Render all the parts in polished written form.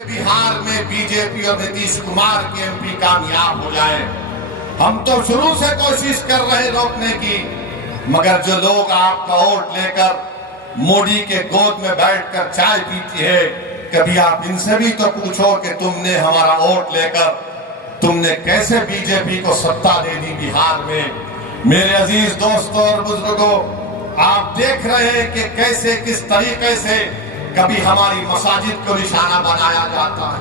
बिहार में बीजेपी और नीतीश कुमार के एमपी कामयाब हो जाए। हम तो शुरू से कोशिश कर रहे रोकने की, मगर जो लोग आपका वोट लेकर मोदी के गोद में बैठकर चाय पीती है, कभी आप इनसे भी तो पूछो कि तुमने हमारा वोट लेकर तुमने कैसे बीजेपी को सत्ता दे दी बिहार में। मेरे अजीज दोस्तों और बुजुर्गों, आप देख रहे हैं कि कैसे किस तरीके से कभी हमारी मसाजिद को निशाना बनाया जाता है,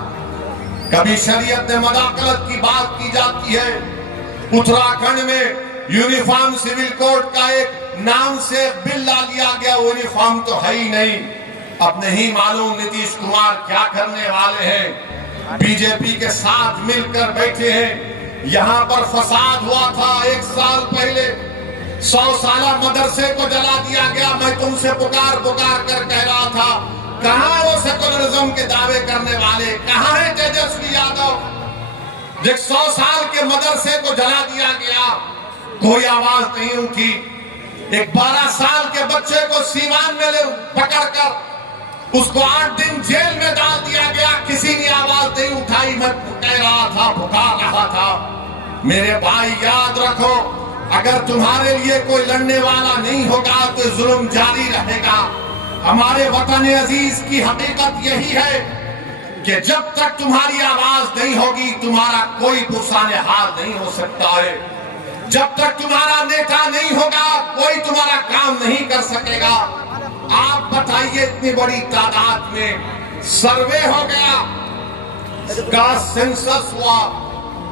कभी शरीयत मदाखलत की बात की जाती है। उत्तराखंड में यूनिफॉर्म सिविल कोड का एक नाम से बिल ला दिया गया, यूनिफॉर्म तो है ही नहीं। अब नहीं मालूम नीतीश कुमार क्या करने वाले हैं। बीजेपी के साथ मिलकर बैठे हैं। यहाँ पर फसाद हुआ था 1 साल पहले, 100 साला मदरसे को जला दिया गया। मैं तुमसे पुकार पुकार कर कह रहा था, कहां वो सेकुलरिज्म के दावे करने वाले, कहां है तेजस्वी यादव। जब 100 साल के मदरसे को जला दिया गया, कोई आवाज नहीं उठी। एक 12 साल के बच्चे को सीवान में पकड़कर उसको 8 दिन जेल में डाल दिया गया, किसी ने आवाज नहीं उठाई। मैं कह रहा था, पुकार रहा था। मेरे भाई याद रखो, अगर तुम्हारे लिए कोई लड़ने वाला नहीं होगा तो जुल्म जारी रहेगा। हमारे वतन अजीज की हकीकत यही है कि जब तक तुम्हारी आवाज नहीं होगी, तुम्हारा कोई पुरसाने हाल नहीं हो सकता है। जब तक तुम्हारा नेता नहीं होगा, कोई तुम्हारा काम नहीं कर सकेगा। आप बताइए, इतनी बड़ी तादाद में सर्वे हो गया, का सेंसस हुआ,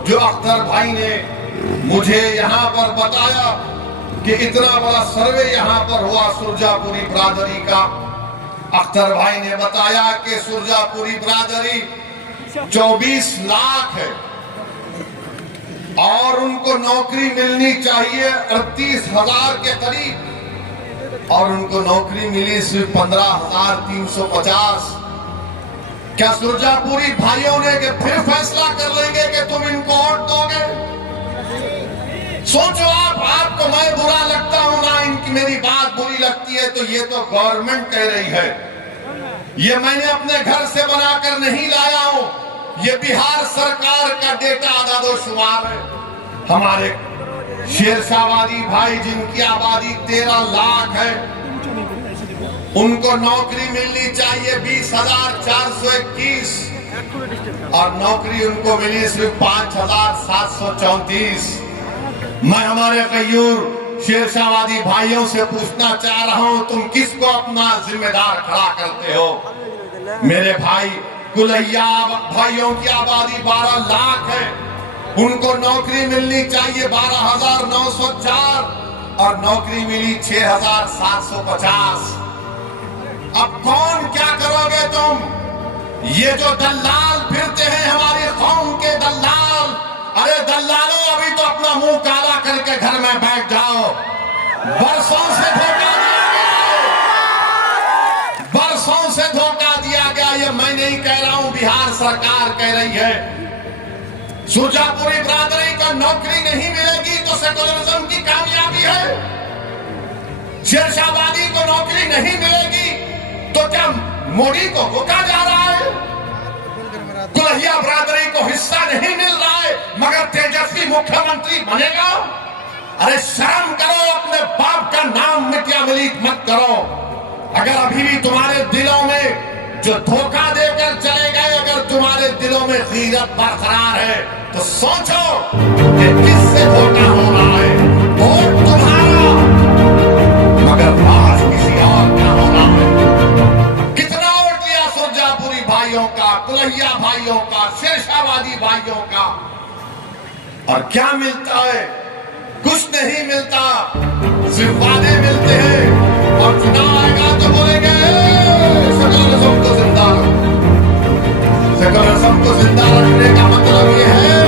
जो अख्तर भाई ने मुझे यहाँ पर बताया कि इतना बड़ा सर्वे यहाँ पर हुआ सुरजापुरी बिरादरी का। अख्तर भाई ने बताया कि सुरजापुरी बिरादरी 24 लाख है और उनको नौकरी मिलनी चाहिए 38,000 के करीब, और उनको नौकरी मिली सिर्फ 15,350। क्या सुरजापुरी भाइयों ने कि फिर फैसला कर लेंगे कि तुम इनको वोट दोगे? सोचो आपको मैं बुरा लगता हूं ना, इनकी मेरी बात बुरी लगती है तो ये तो गवर्नमेंट कह रही है। ये मैंने अपने घर से बनाकर नहीं लाया हूं, ये बिहार सरकार का डेटा आदादोशुमार है। हमारे शेरशाहवादी भाई जिनकी आबादी 13 लाख है, उनको नौकरी मिलनी चाहिए 20,421 और नौकरी उनको मिली सिर्फ 5,734। मैं हमारे कयूर शेरशाहवादी भाइयों से पूछना चाह रहा हूं, तुम किसको अपना जिम्मेदार खड़ा करते हो? मेरे भाई कुलैया भाइयों की आबादी 12 लाख है, उनको नौकरी मिलनी चाहिए 12,904 और नौकरी मिली 6,750। अब कौन क्या करोगे तुम? ये जो दल्लाल फिरते हैं, हमारी कौम के दल्लाल, अरे दल्लालों, अभी तो अपना मुंह काला करके घर में बैठ जाओ। बरसों से धोखा दिया गया, बरसों से धोखा दिया गया। ये मैं नहीं कह रहा हूं, बिहार सरकार कह रही है। सुरजापुरी बिरादरी को नौकरी नहीं मिलेगी तो सेकुलरिज्म की कामयाबी है। शेरशाहवादी को नौकरी नहीं मिलेगी तो क्या मोदी को रोका जा रहा है? कुलैया बिरादरी को हिस्सा नहीं मिल रहा है मगर तेजस्वी मुख्यमंत्री बनेगा? अरे शर्म करो, अपने बाप का नाम मिट्या मिलीत मत करो। अगर अभी भी तुम्हारे दिलों में जो धोखा देकर चले गए, अगर तुम्हारे दिलों में गीरत बरकरार है तो सोचो कि किससे धोखा हो रहा है। वोट तुम्हारा मगर बात किसी और का हो रहा है। कितना वोट लिया सुरजापुरी भाइयों का, कुलैया भाइयों का, शेरशाहवादी भाइयों का, और क्या मिलता है? कुछ नहीं मिलता, सिर्फ वादे मिलते हैं और चुनाव आएगा तो बोलेंगे सेकुलरिज्म को जिंदा रखो। सेकुलरिज्म को जिंदा रखने का मतलब ये है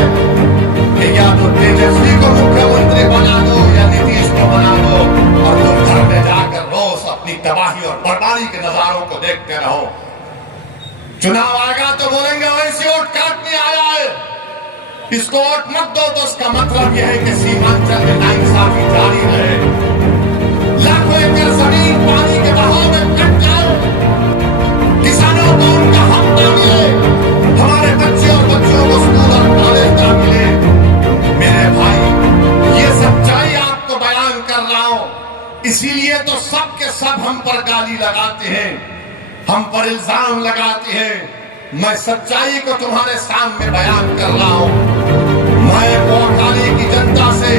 कि या तो तेजस्वी को मुख्यमंत्री बना दो या नीतीश को बना दो और तुम घर में जाकर रोज अपनी तबाही और बर्बादी के नजारों को देखते रहो। चुनाव आएगा तो बोलेंगे वैसे वोट काटने आया है, इसको वोट मत दो। तो उसका मतलब यह है कि सीमांचल में नाइंसाफी जारी रहे, लाखों एकड़ जमीन पानी के बहाव में कट जाए, किसानों को उनका हक न मिले, पर इल्जाम लगाती है। मैं सच्चाई को तुम्हारे सामने बयान कर रहा हूं। मैं कोटखाली की जनता से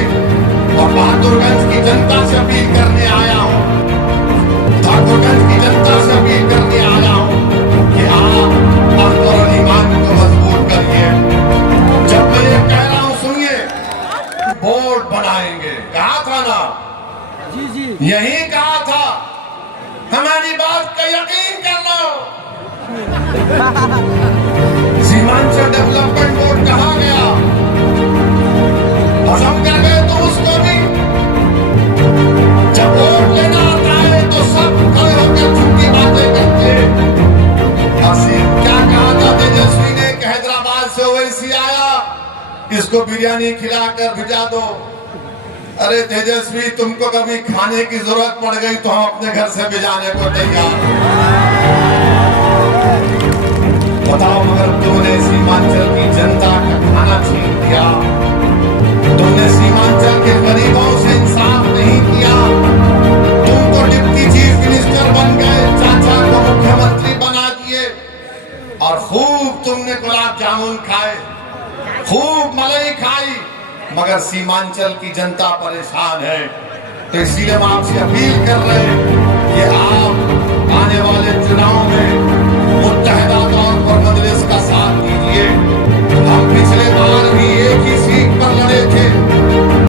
और बहादुरगंज की जनता से अपील करने आया हूं, ठाकुरगंज की जनता से अपील करने आया हूं कि आप और ईमान को मजबूत करिए। जब मैं ये कह रहा हूं सुनिए, बोर्ड बनाएंगे कहा था ना, जी यही कहा था। हमारी बात का यकीन कर लो। सीमांचल डेवलपमेंट बोर्ड कहा गया, हजम कर गए तो उसको भी। जब वोट लेना आता है तो सब खड़े होकर झूठी बातें करते हैं। क्या कहा था तेजस्वी ने कि हैदराबाद से ओवैसी आया, इसको बिरयानी खिलाकर भिजा दो। अरे तेजस्वी, तुमको कभी खाने की जरूरत पड़ गई तो हम अपने घर से भिजाने को तैयार। बताओ, मगर तुमने सीमांचल की जनता का खाना छीन लिया, तुमने सीमांचल के गरीबों से इंसाफ नहीं किया। तुम तो डिप्टी चीफ मिनिस्टर बन गए, चाचा को मुख्यमंत्री बना दिए और खूब तुमने गुलाब जामुन खाए, खूब मलाई खाई, मगर सीमांचल की जनता परेशान है। तो इसीलिए हम आपसे अपील कर रहे हैं कि आप आने वाले चुनाव में मुत्तहदा